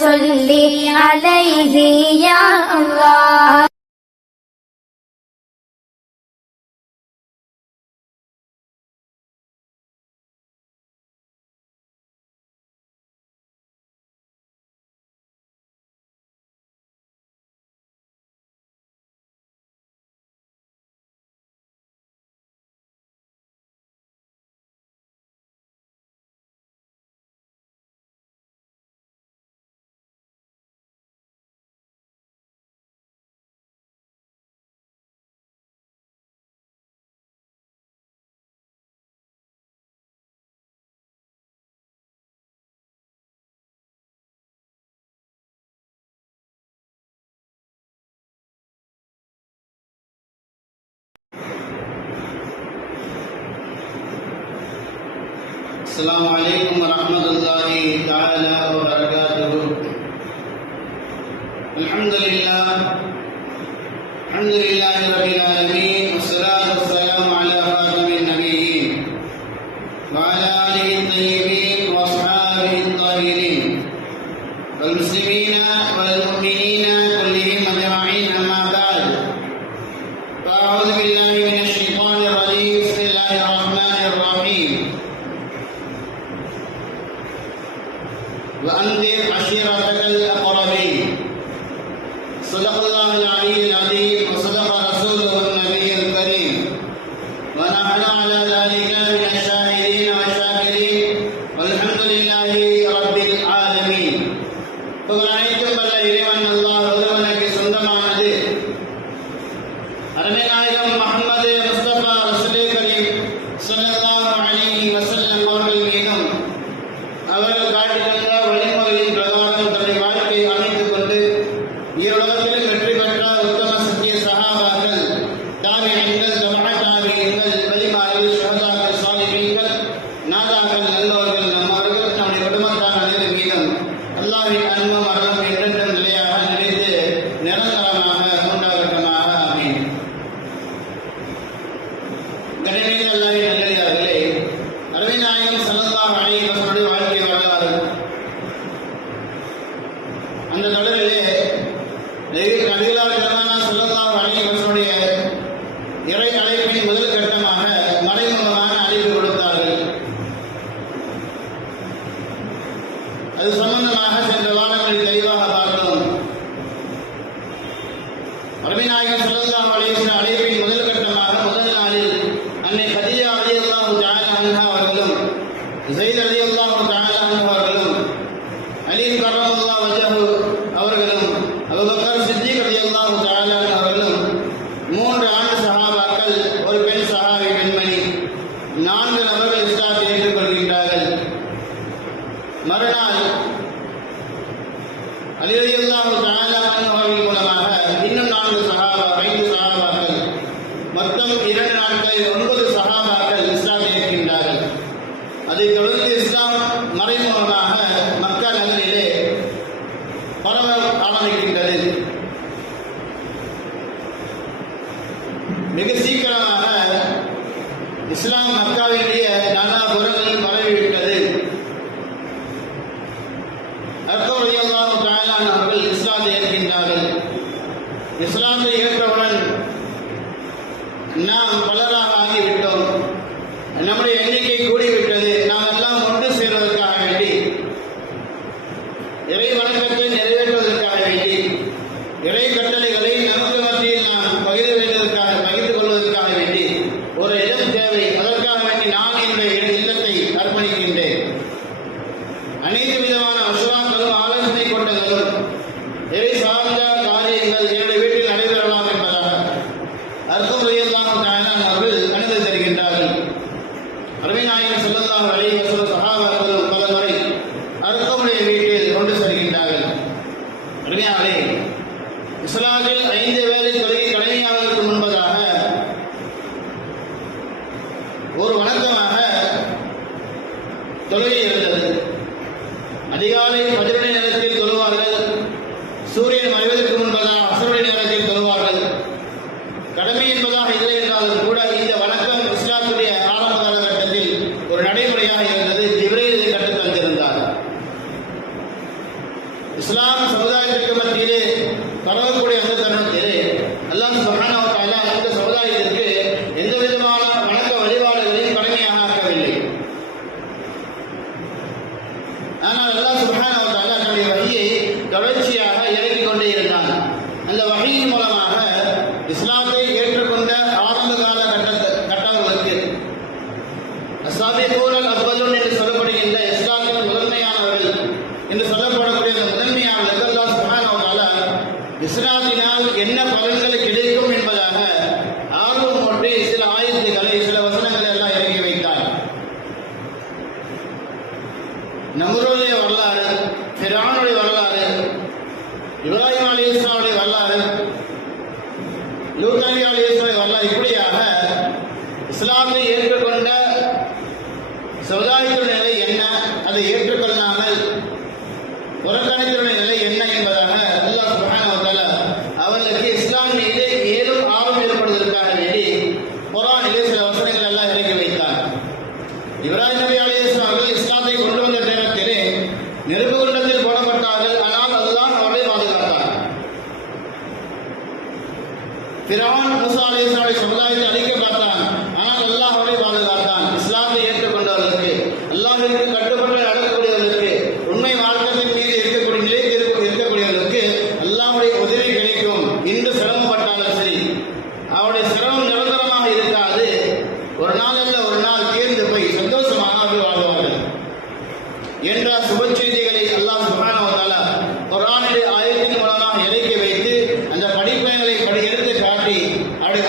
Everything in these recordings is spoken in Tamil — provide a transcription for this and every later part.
صل عليه يا الله السلام عليكم ورحمة الله تعالى وبركاته. الحمد لله. الحمد لله رب العالمين. الأقربين صدق الله இஸ்லாத்தை ஏற்றவுடன் நாம் பலராக ஆகிவிட்டோம். நம்முடைய எண்ணிக்கை கூடி இருக்கிறார்களே இஸ்லாமில் ஐந்து வேலை தொழுகை கடமையாவதற்கு முன்பதாக ஒரு வணக்கமாக தொழுகை இருந்தது அதிகாலை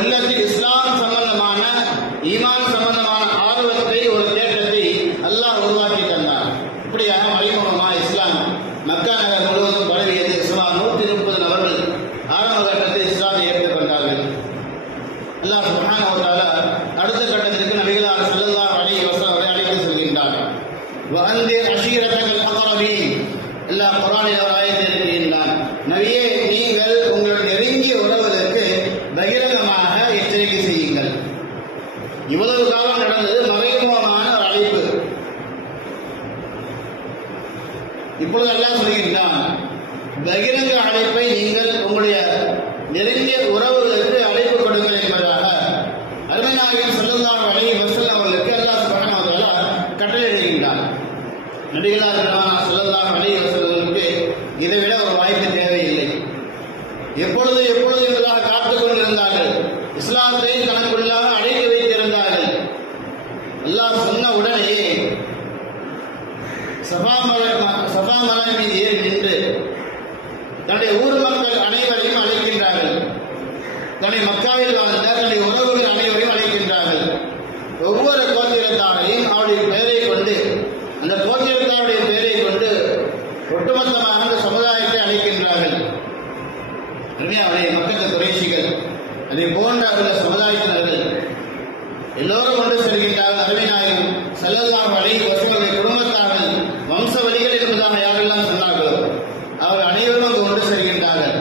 ఉన్నది மக்கத்த குறைசிகள் அதே போன்ற அவர்கள் சமுதாயத்தினர்கள் எல்லோரும் ஒன்று செல்கின்றார்கள் அருமை நாயகம் செல்லலாம் வழி வசூலுடைய குடும்பத்தார்கள் வம்ச வழிகள் என்பதாக யாரெல்லாம் சொன்னார்களோ அவர் அனைவரும் அங்கு ஒன்று செல்கின்றார்கள்.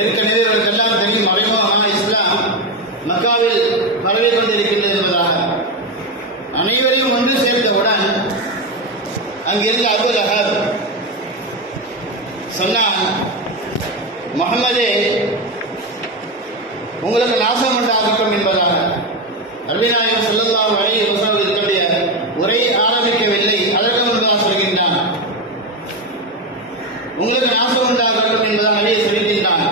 ஏற்கனவே இவர்களுக்கெல்லாம் தெரியும் மறைமுகமாக இஸ்லாம் மக்காவில் பரவி கொண்டிருக்கின்றது என்பதாக. அனைவரையும் ஒன்று சேர்ந்தவுடன் அங்கிருந்து அபுல் அஹர் சொன்னான் முகமதே உங்களுக்கு நாசம் என்பதால் என்பதாக நபிநாயகம் செல்லல்லாம் வழி வசவர்களுடைய உரை ஆரம்பிக்கவில்லை. அதற்கு முன்பாக சொல்கின்றான். உங்களுக்கு நாசம் உண்டாகட்டும் என்பதாக நிறைய சொல்கின்றான்.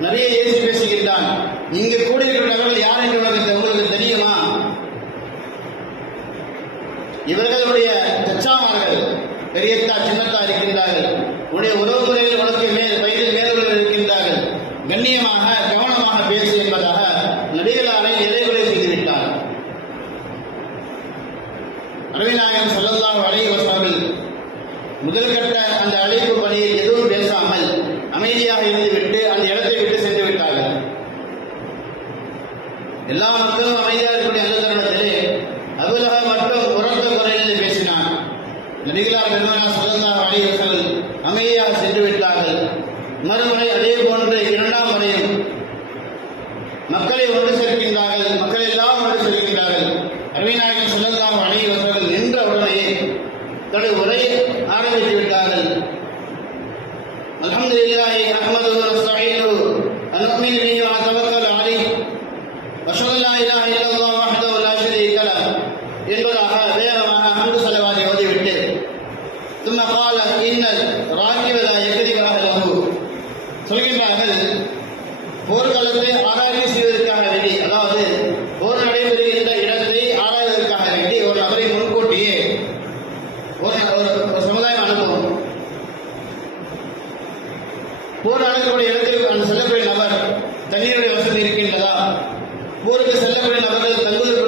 நிறைய ஏசி பேசுகின்றான். இங்கு கூடியிருக்கிறவர்கள் யார் என்று உனக்கு உங்களுக்கு தெரியுமா? இவர்களுடைய தச்சாமார்கள் பெரியத்தா சின்னத்தா இருக்கின்றார்கள். உடைய உறவு முறையில் உனக்கு மேல் கண்ணியமாக மக்களே வந்து ஊருக்கு செல்லக்கூடிய நபர்கள் தங்குவதற்கு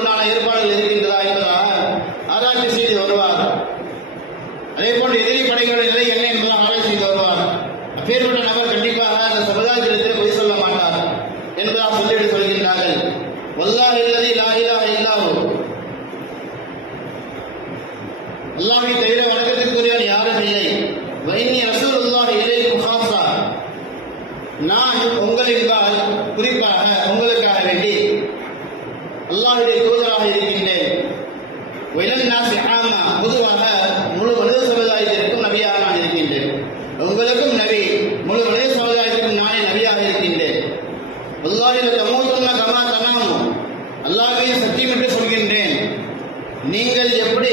அல்லாஹின் தமோத்தன கமா தனாமோ அல்லாஹையும் சத்தியம் என்று சொல்கின்றேன். நீங்கள் எப்படி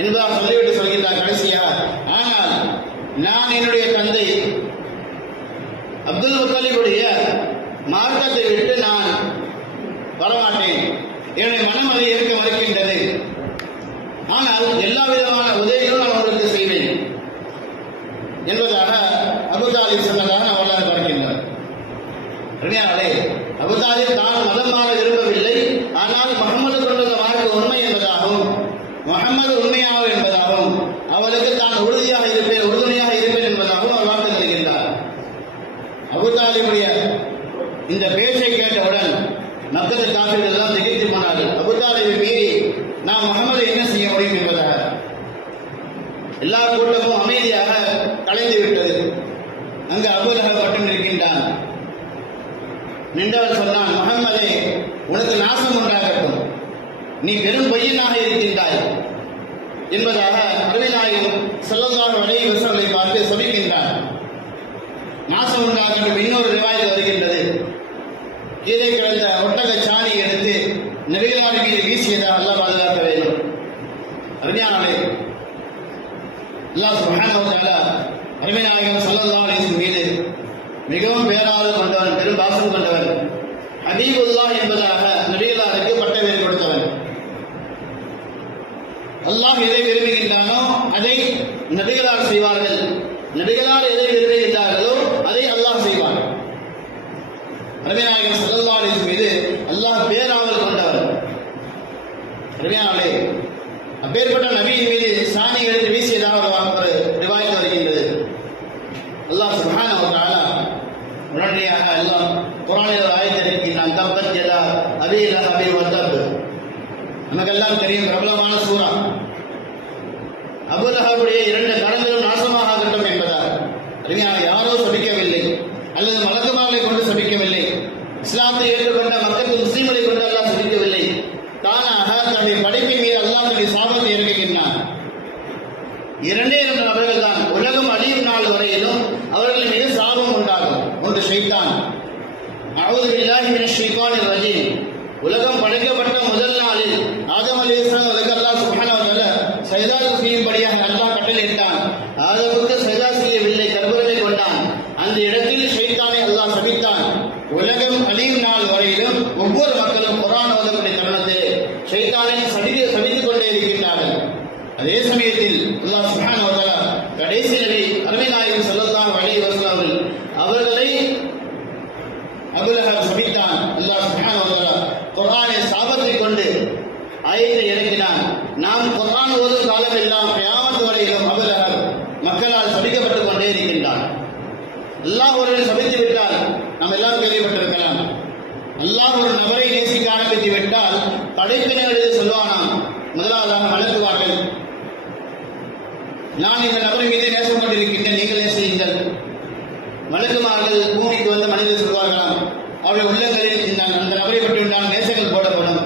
என்பதாக சொல்லிவிட்டு சொல்கின்றார் கடைசியா ஆனால் நான் என்னுடைய தந்தை அப்துல் முத்தலிபுடைய மார்க்கத்தை விட்டு நான் வரமாட்டேன். என்னுடைய மனம் அதை இருக்க மறுக்கின்றது. ஆனால் எல்லா விதமான உதவிகளும் நான் உங்களுக்கு செய்வேன். என்பதாக அபுதாலி சொன்னதாக நான் வரலாறு பார்க்கின்றார் அபுதாலி தான் மதம் மாற விரும்பவில்லை. முகமது உண்மையாக என்பதாகவும் அவளுக்கு தான் உறுதியாக இருப்பேன் உறுதுணையாக இருப்பேன் என்பதாகவும் அவர் வாக்கு தருகின்றார் அபுதாலிபுடைய இந்த பேச்சை கேட்டவுடன் மக்கள் காப்பீடு எல்லாம் திகைத்து போனார்கள். அபுதாலிபை மீறி நாம் முகமது என்ன செய்ய முடியும் என்பதாக. எல்லா கூட்டமும் அமைதியாக கலைந்து விட்டது. அங்கு அபுலக மட்டும் இருக்கின்றான். நின்றவர் சொன்னான் முகம்மதே உனக்கு நாசம் உண்டாகட்டும். நீ பெரும் பையனாக இருக்கின்றாய் என்பதாக அருவிநாயகம் செல்லதாக வரை விவசாயிகளை பார்த்து சபிக்கின்றார். நாசம் உண்டாகட்டும் இன்னொரு ரிவாயத்தில் வருகின்றது. கீழே கிடந்த ஒட்டக சாணி எடுத்து நபிகளார் மீது வீசியதாக நல்லா பாதுகாக்க வேண்டும். அறிஞானே அல்லாஹ் சுப்ஹானஹு அருமைநாயகம் ஸல்லல்லாஹு அலைஹி மீது மிகவும் பேராதல் கொண்டவன் பெரும் பாசம் கொண்டவன். ஹபீபுல்லாஹ் என்பதாக நபிகளாருக்கு பட்ட அல்லாஹ் எதை விரும்புகின்றானோ அதை நபிகளார் செய்வார்கள். நபிகளார் எதை விரும்புகின்றார்களோ அதை அல்லாஹ் செய்வான். அருமைநாயகம் ஸல்லல்லாஹு அலைஹி மீது அல்லாஹ் பேராவல் கொண்டவர். அருமையானே அப்பேற்பட்ட நபியின் மீது சாணி எடுத்து வீசியதாக ஒரு வா- ஒரு ரிவாயத்து வருகின்றது அல்லாஹ் சுப்ஹானஹு வ தஆலா உடனடியாக அல்லாஹ் குர்ஆனில் ஒரு ஆயத்தை இருக்கின்றான் தப்பத் யதா அபீ லஹபி வ தப் நமக்கெல்லாம் தெரியும் பிரபலமான சூரா அபுலஹபுடைய இரண்டு கடன்களும் நாசமாக ஆகட்டும் என்பதால் அருமையாக யாரோ சபிக்கவில்லை அல்லது மலக்குமார்களை கொண்டு சபிக்கவில்லை இஸ்லாத்தை ஏற்றுக்கொண்ட மக்களுக்கு முஸ்லீம்களை கொண்டு அல்லாஹ் சபிக்கவில்லை தானாக தன்னுடைய படைப்பின் மீது அல்லாஹ் தன்னுடைய சாபத்தை இறக்குகின்றான் இரண்டே இரண்டு நபர்கள் தான் உலகம் அழியும் நாள் வரையிலும் அவர்கள் மீது சாபம் உண்டாகும். ஒன்று ஷைத்தான். அவது பில்லாஹி மினஷ் ரஜீம். உலகம் படைக்கப்பட்ட முதல் நாளில் ஆதம் அலி இஸ்லாம் அதுக்கு அல்லா வ தஆலா சஜதா செய்யும்படியாக அல்லாஹ் கட்டளையிட்டான். ஆதமுக்கு சைதா செய்யவில்லை கர்ப்பத்தை கொண்டான். அந்த இடத்தில் ஷைத்தானை அல்லாஹ் சபித்தான். உலகம் அழியும் நாள் வரையிலும் ஒவ்வொரு மக்களும் குர்ஆன் ஓதக்கூடிய தருணத்தில் ஷைத்தானை சபித்து சபித்துக் கொண்டே இருக்கின்றார்கள் அதே சமயத்தில் அல்லாஹ் சுப்ஹானஹு வ தஆலா கடைசி நபி அருமை நாயகம் ஸல்லல்லாஹு அலைஹி வஸல்லம் அவர்களை அபுலஹப் சபித்தான். அல்லாஹ் சுப்ஹானஹு வ தஆலா குர்ஆனை சாபத்தை கொண்டு ஆயத்தை இறக்கினான். நாம் குர்ஆன் ஓதும் காலமெல்லாம் கியாமத் வரையிலும் அபுலஹப் மக்களால் சபிக்கப்பட்டுக் கொண்டே இருக்கின்றான். அல்லாஹ் ஒருவரை சபித்து விட்டால் நாம் எல்லாம் கேள்விப்பட்டிருக்கலாம். அல்லாஹ் ஒரு நபரை நேசிக்க ஆரம்பித்து விட்டால் படைப்பினர்கள் சொல்வானாம் முதலாவதாக வளர்த்துவார்கள் நான் இந்த நபர் மீது நேசம் கொண்டிருக்கின்ற நீங்கள் நேசியுங்கள் மலக்குமார்கள் பூமிக்கு வந்து மனிதர் சொல்வார்களாம் அவருடைய உள்ளங்களில் இந்த அந்த நபரை பற்றி உண்டான நேசங்கள் போடப்படும்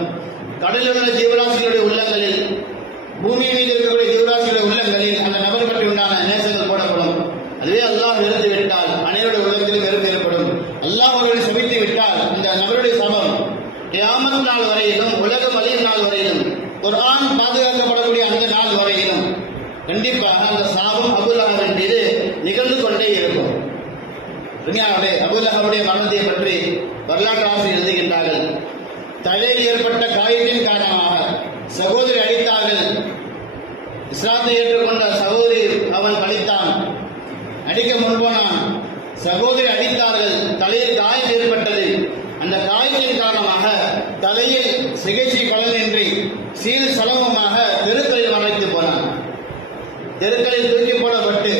கடலில் உள்ள ஜீவராசிகளுடைய உள்ளங்களில் பூமி மீது இருக்கக்கூடிய ஜீவராசிகளுடைய உள்ளங்களில் அந்த நபர் பற்றி உண்டான நேசங்கள் போடப்படும் அதுவே அல்லாஹ் வெறுத்து விட்டால் அனைவருடைய உள்ளத்திலும் வெறுப்பு ஏற்படும் அல்லாஹ் ஒருவரை சபித்து விட்டால் இந்த நபருடைய சபம் கியாமத் நாள் வரையிலும் உலகம் அழியும் நாள் வரையிலும் குர்ஆன் பாதுகாக்கப்படக்கூடிய அந்த நாள் வரையிலும் கண்டிப்பாக அந்த சாபம் அபுல்லாவின் மீது நிகழ்ந்து கொண்டே இருக்கும். துனியாவிலே அபுலஹபுடைய மரணத்தை பற்றி வரலாற்று ஆசிரியர் எழுதுகின்றார்கள். தலையில் ஏற்பட்ட காயத்தின் காரணமாக சகோதரி அடித்தார்கள். இஸ்லாத்தை ஏற்றுக்கொண்ட சகோதரி அவன் கழித்தான் அடிக்க முன்போனான் சகோதரி அடித்தார்கள். தலையில் காயம் ஏற்பட்டது. அந்த காயத்தின் காரணமாக தலையில் சிகிச்சை பலனின்றி சீல் தெருக்களில் தூக்கி போடப்பட்டு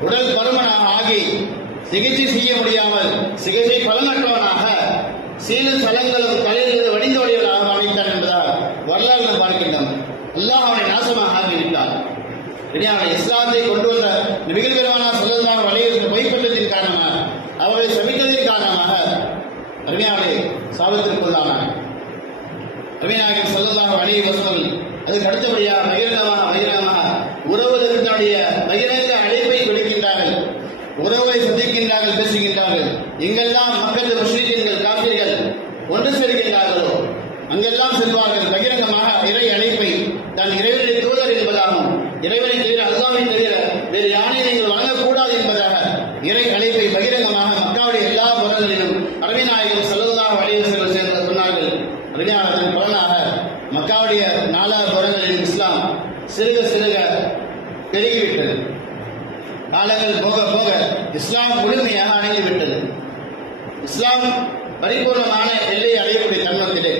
உடல் பருமனாக ஆகி சிகிச்சை செய்ய முடியாமல் சிகிச்சை பலனற்றவனாக சீல சலங்களும் தலையிலிருந்து வடிந்தோடியவனாக அமைத்தான் என்பதால் வரலாறு நாம் பார்க்கின்றோம். அல்லாஹ் அவனை நாசமாக ஆகிவிட்டான் இனி அவனை இஸ்லாத்தை கொண்டு வந்த நபிகள் பெருமான சொல்லலாம் வலியுறுத்த பொய்ப்பட்டதின் காரணமாக அவரை சபித்ததின் காரணமாக அருமையாவை சாபத்திற்குள்ளானான் அருமையாக சொல்லலாம் வலியுறுத்தல் அதுக்கு அடுத்தபடியாக பகிரங்கமாக பகிரங்கமாக உறவுகளுடைய தன்னுடைய பகிரங்க அழைப்பை கொடுக்கின்றார்கள். உறவை சந்திக்கின்றார்கள் பேசுகின்றார்கள். எங்கெல்லாம் மக்கள் முஸ்லிம்கள் காப்பீர்கள் ஒன்று சேர்கின்றார்களோ அங்கெல்லாம் செல்வார்கள். பகிரங்கமாக இறை அழைப்பை தான் இறைவனுடைய தூதர் என்பதாகவும் இறைவனை தவிர அல்லாவை தவிர வேறு யானை நீங்கள் வழங்கக்கூடாது என்பதாக இறை அழைப்பை நாலாவது இஸ்லாம் சிறுக சிறுக பெருகிவிட்டது. காலங்கள் போக போக இஸ்லாம் முழுமையாக அடங்கிவிட்டது இஸ்லாம் பரிபூர்ணமான எல்லையை அடையக்கூடிய தருணத்திலே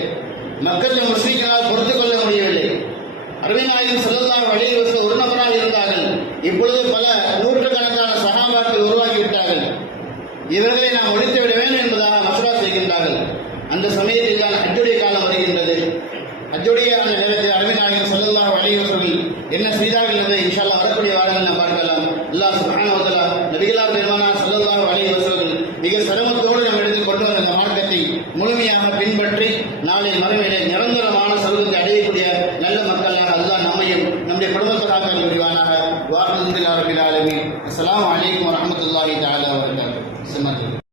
மக்கள் முஸ்லீம்களால் பொறுத்துக் கொள்ள முடியவில்லை. அரவிநாயகன் ஸல்லல்லாஹு வழியில் வஸல்லம் ஒரு நபராக இருந்தார்கள். இப்பொழுது பல நூற்றுக்கணக்கான சகாபாக்கள் உருவாகிவிட்டார்கள். இவர்களை நாம் ஒழித்து விட வேண்டும் என்பதாக மசரா செய்கின்றார்கள். அந்த சமயத்தில் தான் அஜுடைய காலம் வருகின்றது. அஜுடைய அந்த நேரத்தில் அரவிநாயகம் ஸல்லல்லாஹு அலைஹி வஸல்லம் என்ன செய்தார்கள் என்பதை இன்ஷால்லா வரக்கூடிய வாரங்கள் நாம் பார்க்கலாம். அல்லாஹ் சுப்ஹானஹு நபிகளார் பெருமானா ஸல்லல்லாஹு அலைஹி வஸல்லம் மிக சிரமத்தோடு நாம் எடுத்து கொண்டு வந்த இந்த மார்க்கத்தை முழுமையாக பின்பற்றி நாளை மறுமையிலே நிரந்தரமான சலுகத்தை அடையக்கூடிய நல்ல மக்களாக அல்லாஹ் நம்மையும் நம்முடைய குடும்பத்தராக முடிவானாக வாக்கு அரபில் ஆலமீன். அஸ்ஸலாமு அலைக்கும் வரஹ்மத்துல்லாஹி தஆலா வபரகாத்துஹு